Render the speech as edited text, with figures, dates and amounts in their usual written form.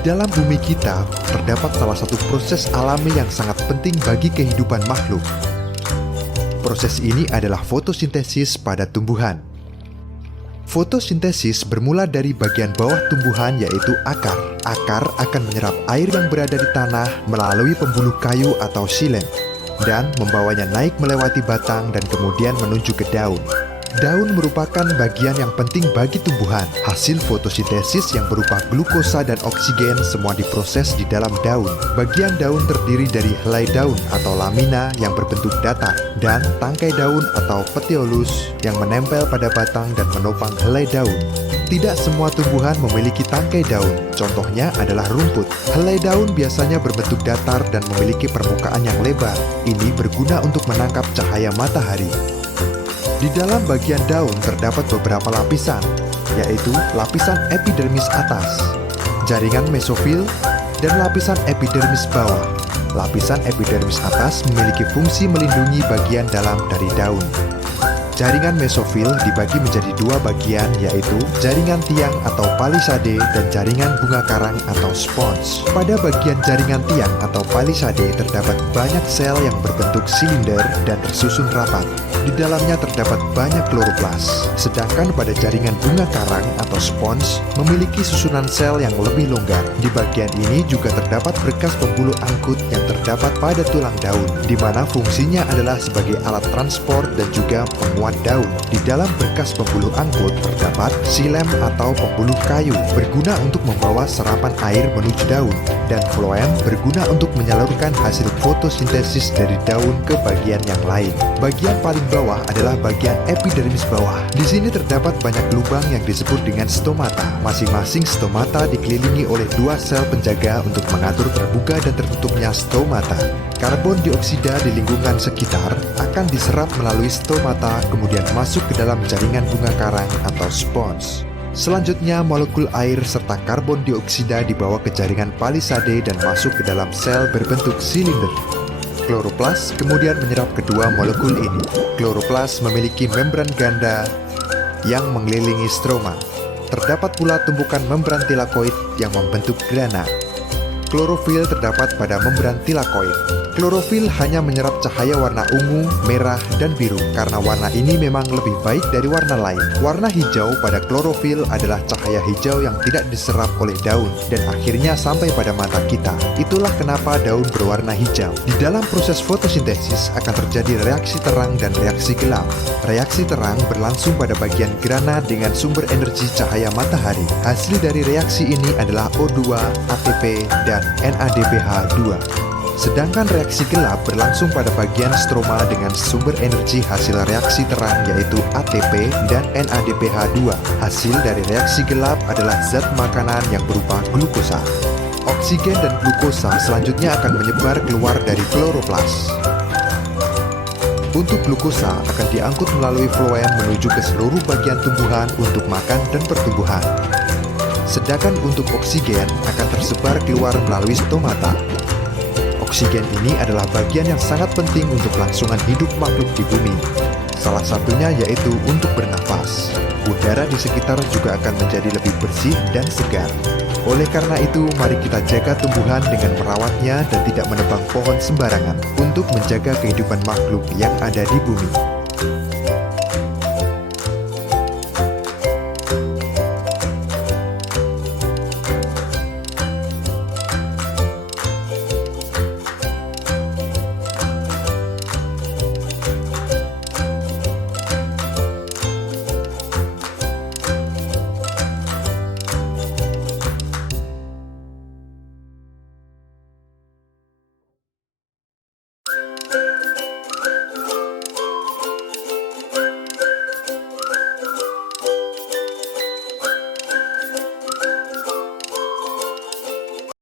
dalam bumi kita, terdapat salah satu proses alami yang sangat penting bagi kehidupan makhluk. Proses ini adalah fotosintesis pada tumbuhan. Fotosintesis bermula dari bagian bawah tumbuhan, yaitu akar. Akar akan menyerap air yang berada di tanah melalui pembuluh kayu atau xilem, dan membawanya naik melewati batang dan kemudian menuju ke daun. Daun merupakan bagian yang penting bagi tumbuhan. Hasil fotosintesis yang berupa glukosa dan oksigen semua diproses di dalam daun. Bagian daun terdiri dari helai daun atau lamina yang berbentuk datar, dan tangkai daun atau petiolus yang menempel pada batang dan menopang helai daun. Tidak semua tumbuhan memiliki tangkai daun. Contohnya adalah rumput. Helai daun biasanya berbentuk datar dan memiliki permukaan yang lebar. Ini berguna untuk menangkap cahaya matahari. Di dalam bagian daun terdapat beberapa lapisan, yaitu lapisan epidermis atas, jaringan mesofil, dan lapisan epidermis bawah. Lapisan epidermis atas memiliki fungsi melindungi bagian dalam dari daun. Jaringan mesofil dibagi menjadi dua bagian, yaitu jaringan tiang atau palisade dan jaringan bunga karang atau spons. Pada bagian jaringan tiang atau palisade terdapat banyak sel yang berbentuk silinder dan tersusun rapat. Di dalamnya terdapat banyak kloroplas, sedangkan pada jaringan bunga karang atau spons memiliki susunan sel yang lebih longgar. Di bagian ini juga terdapat berkas pembuluh angkut yang terdapat pada tulang daun, di mana fungsinya adalah sebagai alat transport dan juga penguat daun. Di dalam berkas pembuluh angkut terdapat xilem atau pembuluh kayu, berguna untuk membawa serapan air menuju daun, dan floem berguna untuk menyalurkan hasil fotosintesis dari daun ke bagian yang lain. Bagian paling bawah adalah bagian epidermis bawah. Di sini terdapat banyak lubang yang disebut dengan stomata. Masing-masing stomata dikelilingi oleh dua sel penjaga untuk mengatur terbuka dan tertutupnya stomata. Karbon dioksida di lingkungan sekitar akan diserap melalui stomata, kemudian masuk ke dalam jaringan bunga karang atau spons. Selanjutnya, molekul air serta karbon dioksida dibawa ke jaringan palisade dan masuk ke dalam sel berbentuk silinder. Kloroplas kemudian menyerap kedua molekul ini. Kloroplas memiliki membran ganda yang mengelilingi stroma. Terdapat pula tumpukan membran tilakoid yang membentuk grana. Klorofil terdapat pada membran tilakoid. Klorofil hanya menyerap cahaya warna ungu, merah, dan biru karena warna ini memang lebih baik dari warna lain. Warna hijau pada klorofil adalah cahaya hijau yang tidak diserap oleh daun dan akhirnya sampai pada mata kita. Itulah kenapa daun berwarna hijau. Di dalam proses fotosintesis akan terjadi reaksi terang dan reaksi gelap. Reaksi terang berlangsung pada bagian grana dengan sumber energi cahaya matahari. Hasil dari reaksi ini adalah O2, ATP, dan NADPH2. Sedangkan reaksi gelap berlangsung pada bagian stroma dengan sumber energi hasil reaksi terang, yaitu ATP dan NADPH2. Hasil dari reaksi gelap adalah zat makanan yang berupa glukosa. Oksigen dan glukosa selanjutnya akan menyebar keluar dari kloroplas. Untuk glukosa akan diangkut melalui floem menuju ke seluruh bagian tumbuhan untuk makan dan pertumbuhan. Sedangkan untuk oksigen akan tersebar keluar melalui stomata. Oksigen ini adalah bagian yang sangat penting untuk kelangsungan hidup makhluk di bumi. Salah satunya yaitu untuk bernafas. Udara di sekitar juga akan menjadi lebih bersih dan segar. Oleh karena itu, mari kita jaga tumbuhan dengan merawatnya dan tidak menebang pohon sembarangan untuk menjaga kehidupan makhluk yang ada di bumi.